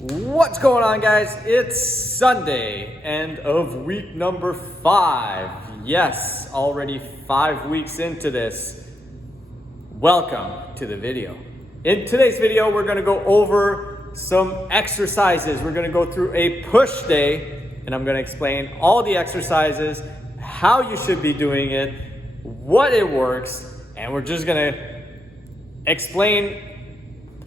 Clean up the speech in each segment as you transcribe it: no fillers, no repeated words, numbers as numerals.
What's going on, guys? It's Sunday, end of week number 5. Yes, already 5 weeks into this. Welcome to the video. In today's video, we're gonna go over some exercises. We're gonna go through a push day, and I'm gonna explain all the exercises, how you should be doing it, what it works, and we're just gonna explain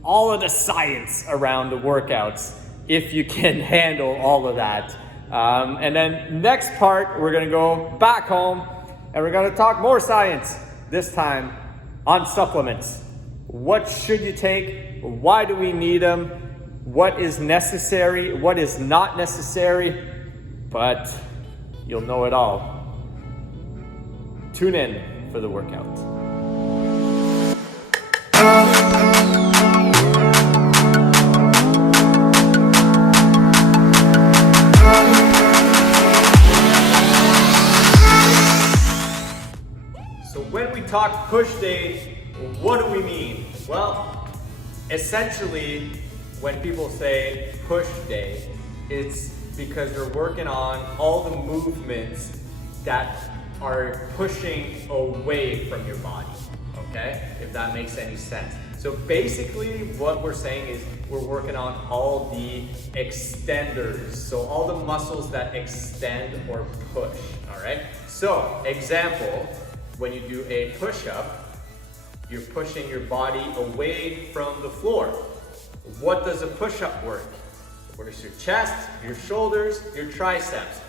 all of the science around the workouts if you can handle all of that. And then next part, we're gonna go back home and we're gonna talk more science, this time on supplements. What should you take? Why do we need them? What is necessary? What is not necessary? But you'll know it all. Tune in for the workout. When we talk push day, what do we mean? Well, essentially, when people say push day, it's because they're working on all the movements that are pushing away from your body, okay? If that makes any sense. So basically what we're saying is we're working on all the extenders. So all the muscles that extend or push, all right? So example, when you do a push-up, you're pushing your body away from the floor. What does a push-up work? It works your chest, your shoulders, your triceps.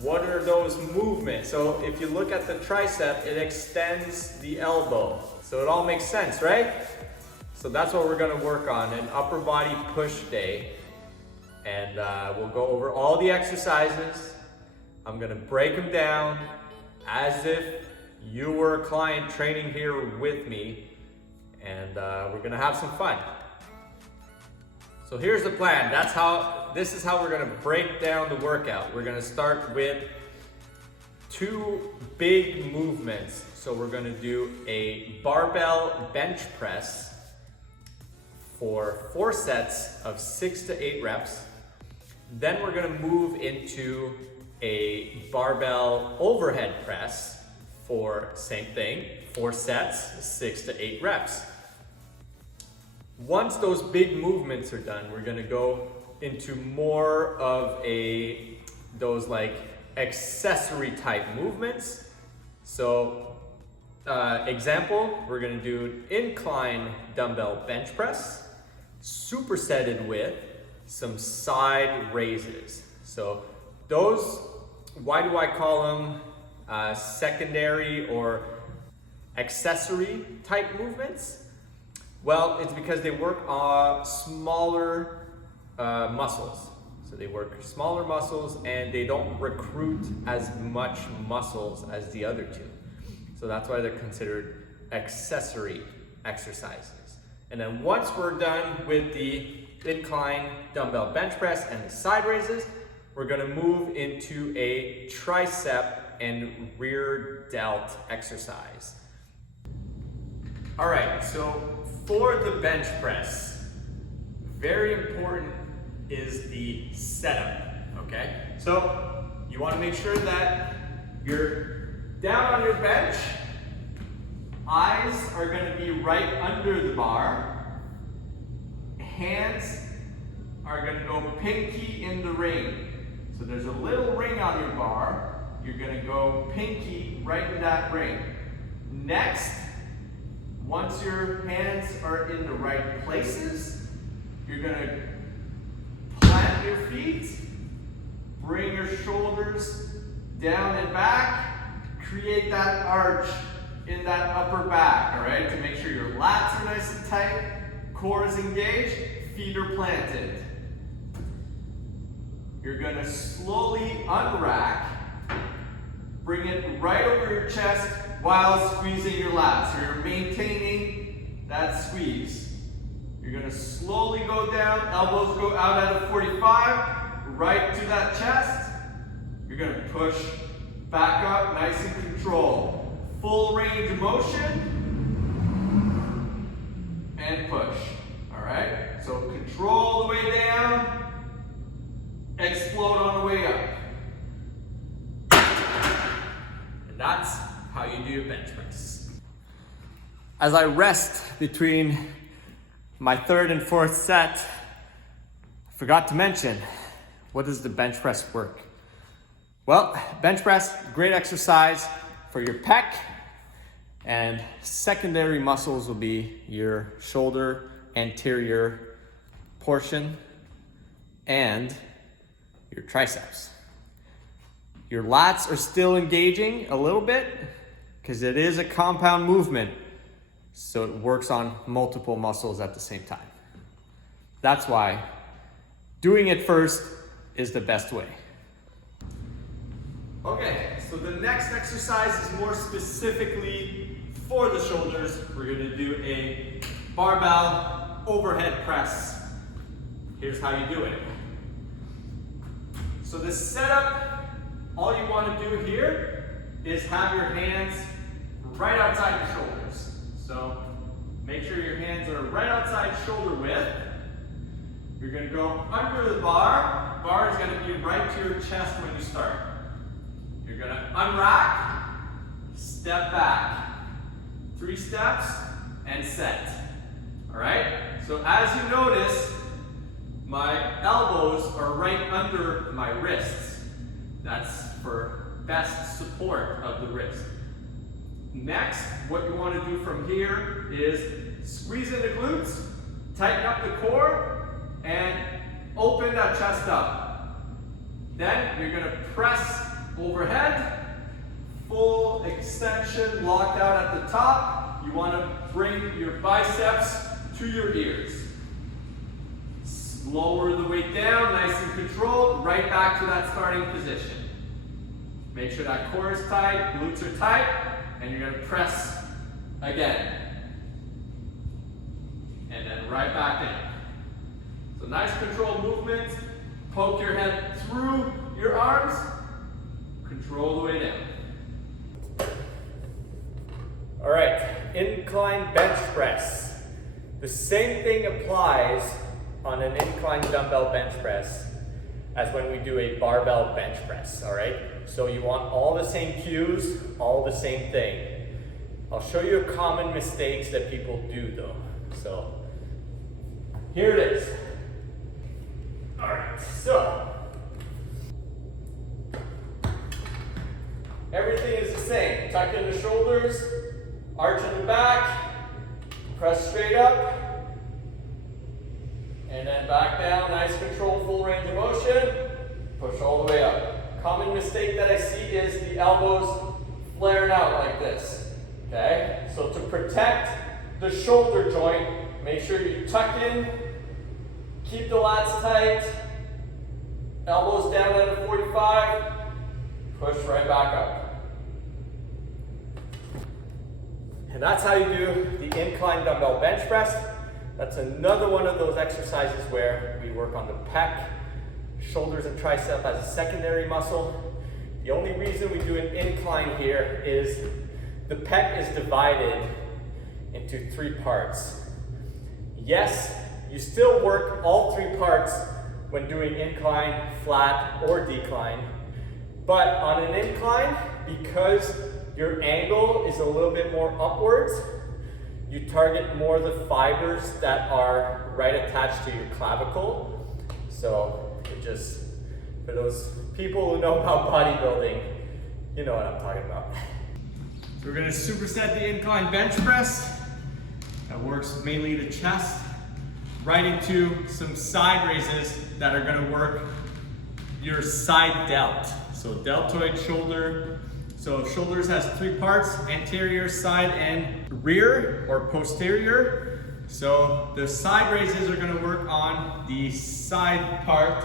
What are those movements? So if you look at the tricep, it extends the elbow. So it all makes sense, right? So that's what we're gonna work on, an upper body push day. And we'll go over all the exercises. I'm gonna break them down as if you were a client training here with me, and we're gonna have some fun. So here's the plan. This is how we're gonna break down the workout. We're gonna start with 2 big movements. So we're gonna do a barbell bench press for 4 sets of 6 to 8 reps. Then we're gonna move into a barbell overhead press for same thing, 4 sets, 6 to 8 reps. Once those big movements are done, we're gonna go into more of those like accessory type movements. So example, we're gonna do incline dumbbell bench press, supersetted with some side raises. So those, why do I call them secondary or accessory type movements? Well, it's because they work on smaller muscles. So they work smaller muscles and they don't recruit as much muscles as the other 2. So that's why they're considered accessory exercises. And then once we're done with the incline dumbbell bench press and the side raises, we're gonna move into a tricep and rear delt exercise. All right, so for the bench press, very important is the setup, okay? So you wanna make sure that you're down on your bench, eyes are gonna be right under the bar, hands are gonna go pinky in the ring. So there's a little ring on your bar, you're gonna go pinky right in that ring. Next, once your hands are in the right places, you're gonna plant your feet, bring your shoulders down and back, create that arch in that upper back, all right? To make sure your lats are nice and tight, core is engaged, feet are planted. You're gonna slowly unrack, bring it right over your chest while squeezing your lats. So you're maintaining that squeeze. You're gonna slowly go down, elbows go out at a 45, right to that chest. You're gonna push back up, nice and controlled. Full range of motion, and push, all right? So control the way down, As I rest between my third and fourth set, I forgot to mention, what does the bench press work? Well, bench press, great exercise for your pec, and secondary muscles will be your shoulder anterior portion and your triceps. Your lats are still engaging a little bit because it is a compound movement, so it works on multiple muscles at the same time. That's why doing it first is the best way. Okay, so the next exercise is more specifically for the shoulders. We're gonna do a barbell overhead press. Here's how you do it. So the setup, all you wanna do here is have your hands right outside your shoulders. So make sure your hands are right outside shoulder width. You're gonna go under the bar. Bar is gonna be right to your chest when you start. You're gonna unrack, step back, 3 steps, and set. All right? So as you notice, my elbows are right under my wrists. That's for best support of the wrist. Next, what you want to do from here is squeeze in the glutes, tighten up the core, and open that chest up. Then you're going to press overhead, full extension, locked out at the top. You want to bring your biceps to your ears. Lower the weight down, nice and controlled, right back to that starting position. Make sure that core is tight, glutes are tight, and you're gonna press again. And then right back in. So nice controlled movement, poke your head through your arms, control the way down. All right, incline bench press. The same thing applies on an incline dumbbell bench press as when we do a barbell bench press, all right? So you want all the same cues, all the same thing. I'll show you common mistakes that people do though. So here it is. All right, so everything is the same. Tuck in the shoulders, arch in the back, press straight up, and then back down, nice control, full range of motion, push all the way up. Common mistake that I see is the elbows flaring out like this, okay? So to protect the shoulder joint, make sure you tuck in, keep the lats tight, elbows down at a 45, push right back up. And that's how you do the incline dumbbell bench press. That's another one of those exercises where we work on the pec, shoulders and tricep as a secondary muscle. The only reason we do an incline here is the pec is divided into 3 parts. Yes, you still work all 3 parts when doing incline, flat, or decline, but on an incline, because your angle is a little bit more upwards, you target more the fibers that are right attached to your clavicle. So it just, for those people who know about bodybuilding, you know what I'm talking about. So we're gonna superset the incline bench press. That works mainly the chest, right into some side raises that are gonna work your side delt. So deltoid shoulder. So shoulders has 3 parts, anterior, side, and rear or posterior. So the side raises are gonna work on the side part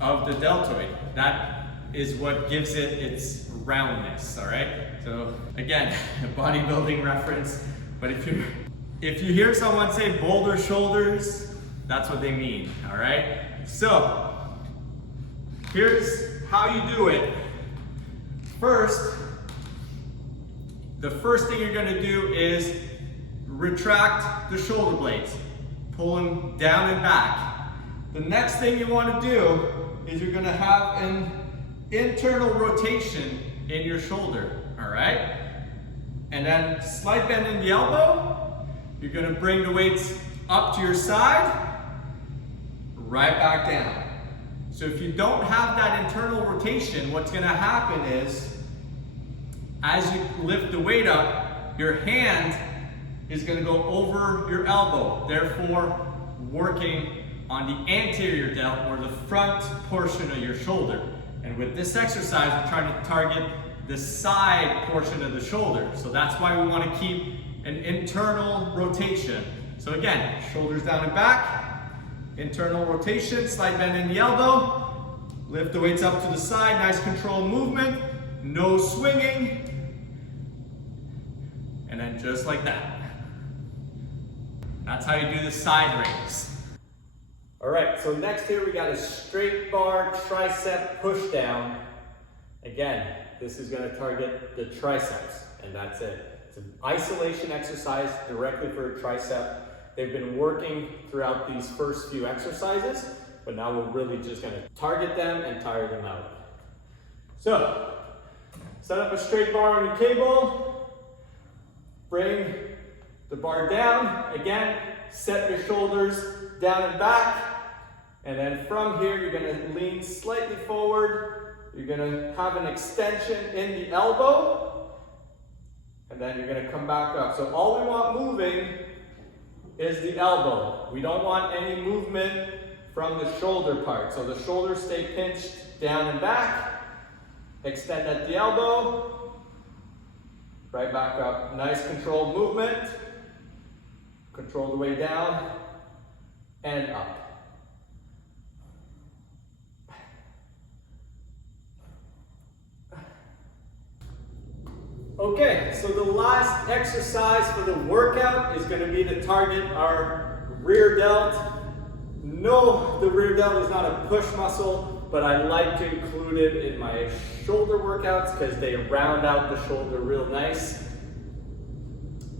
of the deltoid. That is what gives it its roundness, all right? So again, a bodybuilding reference, but if you hear someone say boulder shoulders, that's what they mean, all right? So here's how you do it. First, the first thing you're gonna do is retract the shoulder blades. Pull them down and back. The next thing you wanna do is you're gonna have an internal rotation in your shoulder, all right? And then slight bend in the elbow, You're gonna bring the weights up to your side, right back down. So if you don't have that internal rotation, what's gonna happen is, as you lift the weight up, your hand is gonna go over your elbow, therefore working on the anterior delt or the front portion of your shoulder. And with this exercise, we're trying to target the side portion of the shoulder. So that's why we wanna keep an internal rotation. So again, shoulders down and back, internal rotation, slight bend in the elbow, lift the weights up to the side, nice controlled movement, no swinging, and then just like that. That's how you do the side raise. All right, so next here we got a straight bar tricep pushdown. Again, this is gonna target the triceps, and that's it. It's an isolation exercise directly for a tricep. They've been working throughout these first few exercises, but now we're really just gonna target them and tire them out. So, set up a straight bar on your cable, bring the bar down. Again, set your shoulders down and back, and then from here you're gonna lean slightly forward. You're gonna have an extension in the elbow, and then you're gonna come back up. So all we want moving is the elbow. We don't want any movement from the shoulder part. So the shoulders stay pinched down and back. Extend at the elbow, right back up. Nice controlled movement. Control the way down and up. Okay, so the last exercise for the workout is going to be to target our rear delt. No, the rear delt is not a push muscle, but I like to include it in my shoulder workouts because they round out the shoulder real nice.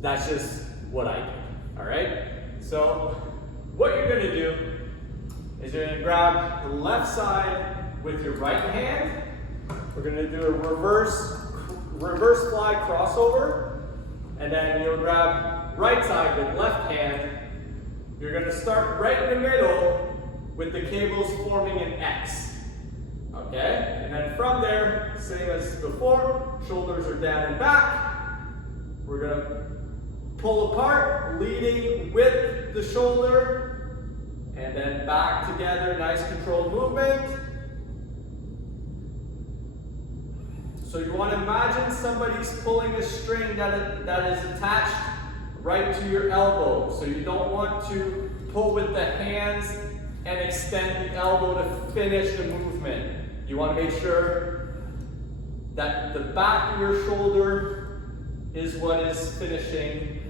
That's just what I do, all right? So what you're going to do is you're going to grab the left side with your right hand. We're going to do a reverse fly crossover, and then you'll grab right side with left hand. You're going to start right in the middle with the cables forming an X, okay? And then from there, same as before, shoulders are down and back. We're going to pull apart, leading with the shoulder, and then back together, nice controlled movement. So you want to imagine somebody's pulling a string that is attached right to your elbow. So you don't want to pull with the hands and extend the elbow to finish the movement. You want to make sure that the back of your shoulder is what is finishing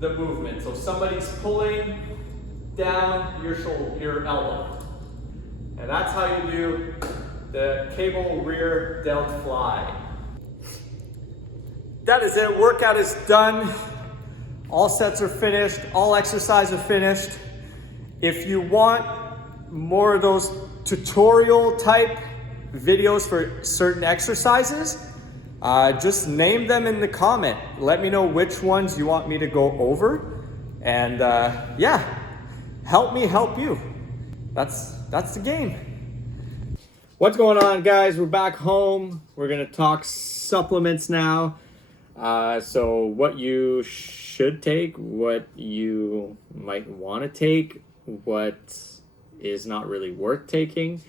the movement. So somebody's pulling down your shoulder, your elbow. And that's how you do the cable rear delt fly. That is it, workout is done. All sets are finished, all exercises are finished. If you want more of those tutorial type videos for certain exercises, just name them in the comment. Let me know which ones you want me to go over. And yeah, help me help you. That's the game. What's going on, guys? We're back home. We're gonna talk supplements now. So what you should take, what you might want to take, what is not really worth taking.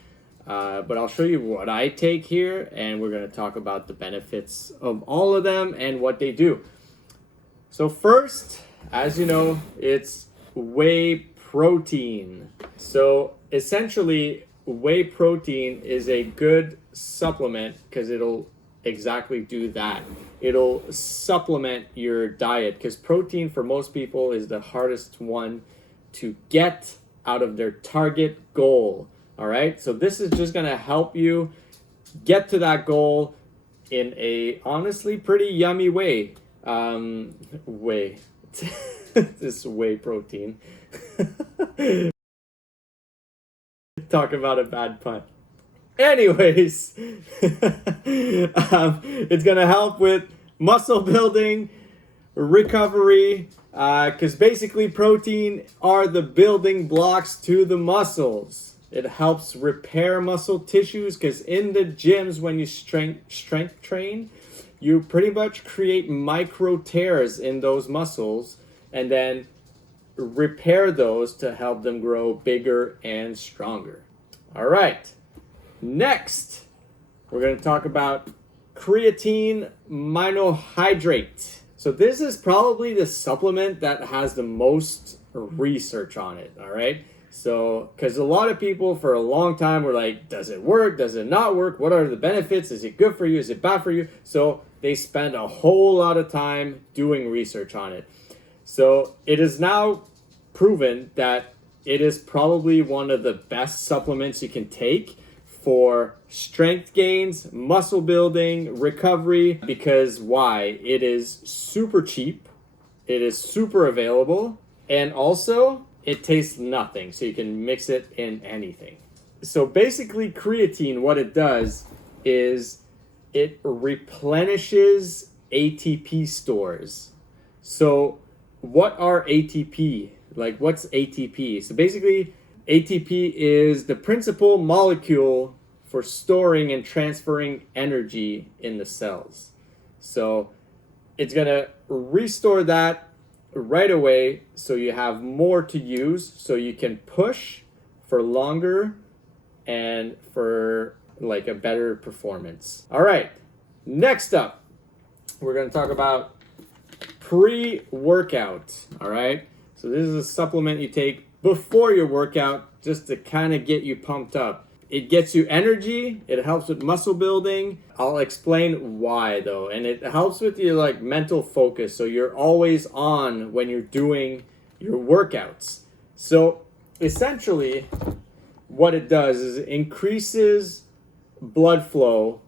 But I'll show you what I take here, and we're going to talk about the benefits of all of them and what they do. So first, as you know, it's whey protein. So essentially, whey protein is a good supplement because it'll exactly do that. It'll supplement your diet because protein for most people is the hardest one to get out of their target goal. All right, so this is just gonna help you get to that goal in a honestly pretty yummy way. This whey protein. Talk about a bad pun. Anyways, it's gonna help with muscle building, recovery, Because basically protein are the building blocks to the muscles. It helps repair muscle tissues because in the gyms when you strength train, you pretty much create micro tears in those muscles and then repair those to help them grow bigger and stronger. All right, next we're going to talk about creatine monohydrate. So this is probably the supplement that has the most research on it, all right? So, because a lot of people for a long time were like, does it work? Does it not work? What are the benefits? Is it good for you? Is it bad for you? So they spend a whole lot of time doing research on it. So it is now proven that it is probably one of the best supplements you can take for strength gains, muscle building, recovery, because why? It is super cheap, it is super available, and also it tastes nothing, so you can mix it in anything. So basically creatine, what it does is it replenishes ATP stores. So what are ATP? Like what's ATP? So basically ATP is the principal molecule for storing and transferring energy in the cells. So it's gonna restore that right away so you have more to use so you can push for longer and for like a better performance. All right, next up, we're gonna talk about pre-workout, all right? So this is a supplement you take before your workout just to kind of get you pumped up. It gets you energy, it helps with muscle building. I'll explain why though, and it helps with your like mental focus so you're always on when you're doing your workouts. So essentially what it does is it increases blood flow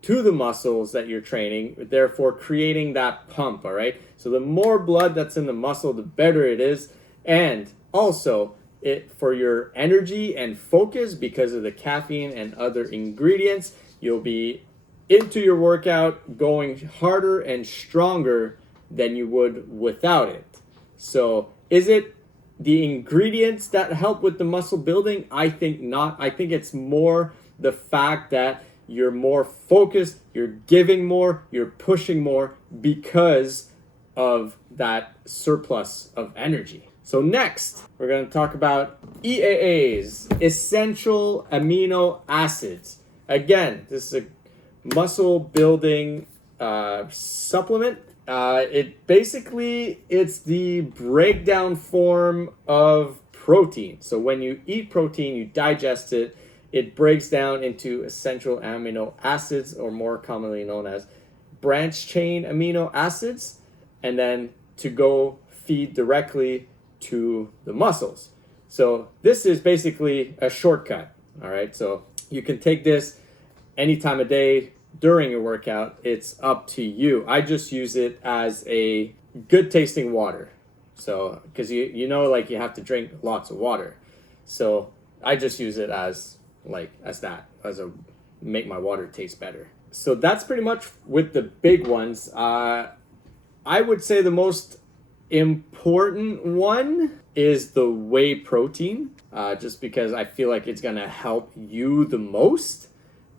to the muscles that you're training, therefore creating that pump, all right? So the more blood that's in the muscle, the better it is. And also it for your energy and focus because of the caffeine and other ingredients, you'll be into your workout going harder and stronger than you would without it. So is it the ingredients that help with the muscle building? I think not. I think it's more the fact that you're more focused, you're giving more, you're pushing more because of that surplus of energy. So next, we're going to talk about EAAs, essential amino acids. Again, this is a muscle building supplement. It's the breakdown form of protein. So when you eat protein, you digest it, it breaks down into essential amino acids, or more commonly known as branch chain amino acids, and then to go feed directly to the muscles. So this is basically a shortcut, all right? So you can take this any time of day during your workout. It's up to you. I just use it as a good tasting water. So, because you know, like you have to drink lots of water. So I just use it as a make my water taste better. So that's pretty much with the big ones. I would say the most important one is the whey protein, just because I feel like it's gonna help you the most.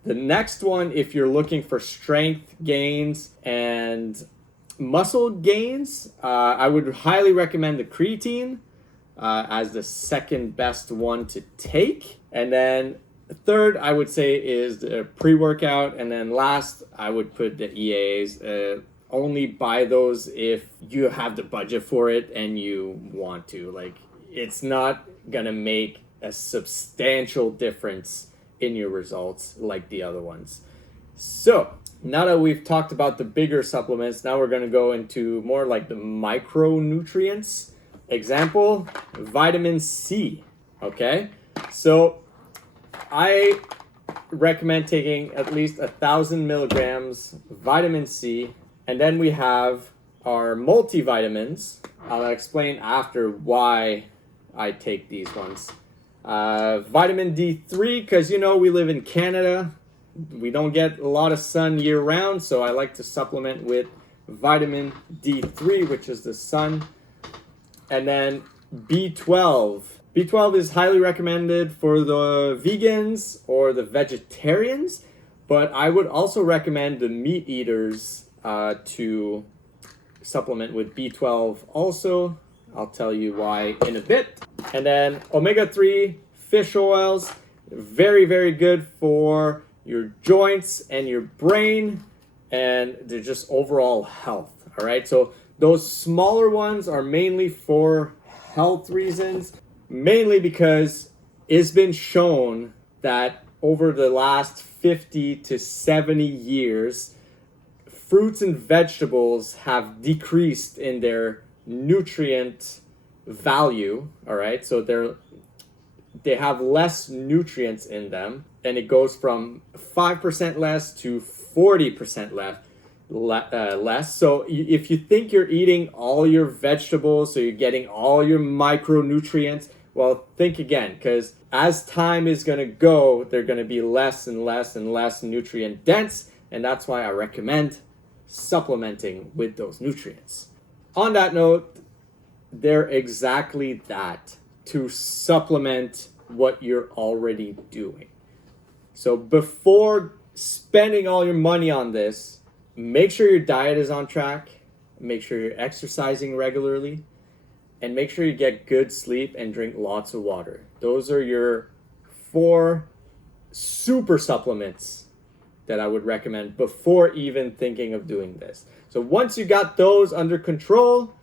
The next one, if you're looking for strength gains and muscle gains, I would highly recommend the creatine as the second best one to take. And then the third, I would say, is the pre-workout. And then last, I would put the EAs. Only buy those if you have the budget for it and you want to. Like, it's not gonna make a substantial difference in your results like the other ones. So now that we've talked about the bigger supplements, now we're gonna go into more like the micronutrients. Example, vitamin C, okay? So I recommend taking at least 1,000 milligrams vitamin C. And then we have our multivitamins. I'll explain after why I take these ones. Vitamin D3, because you know we live in Canada. We don't get a lot of sun year round, so I like to supplement with vitamin D3, which is the sun And then B12. B12 is highly recommended for the vegans or the vegetarians, but I would also recommend the meat eaters to supplement with B12 also. I'll tell you why in a bit. And then omega-3 fish oils, very, very good for your joints and your brain, and they're just overall health. All right, so those smaller ones are mainly for health reasons, mainly because it's been shown that over the last 50 to 70 years, fruits and vegetables have decreased in their nutrient value. All right, so they have less nutrients in them, and it goes from 5% less to 40% less. So if you think you're eating all your vegetables, so you're getting all your micronutrients, well, think again, because as time is going to go, they're going to be less and less and less nutrient dense, and that's why I recommend supplementing with those nutrients. On that note, they're exactly that, to supplement what you're already doing. So before spending all your money on this, make sure your diet is on track, make sure you're exercising regularly, and make sure you get good sleep and drink lots of water. Those are your 4 super supplements that I would recommend before even thinking of doing this. So once you got those under control,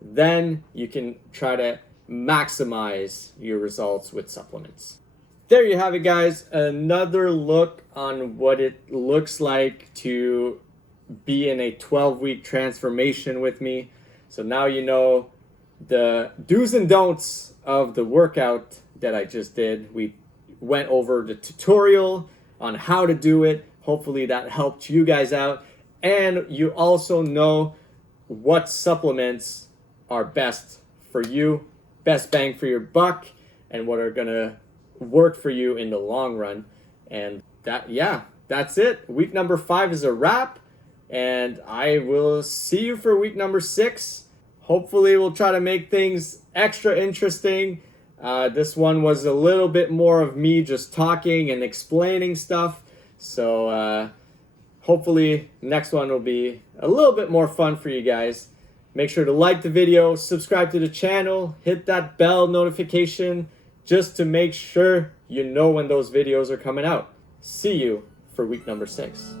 then you can try to maximize your results with supplements. There you have it, guys. Another look on what it looks like to be in a 12-week transformation with me. So now you know the do's and don'ts of the workout that I just did. We went over the tutorial on how to do it. Hopefully that helped you guys out. And you also know what supplements are best for you, best bang for your buck, and what are gonna work for you in the long run. And that's it. Week number 5 is a wrap, and I will see you for week number 6. Hopefully we'll try to make things extra interesting. This one was a little bit more of me just talking and explaining stuff. So hopefully next one will be a little bit more fun for you guys. Make sure to like the video, subscribe to the channel, hit that bell notification just to make sure you know when those videos are coming out. See you for week number 6.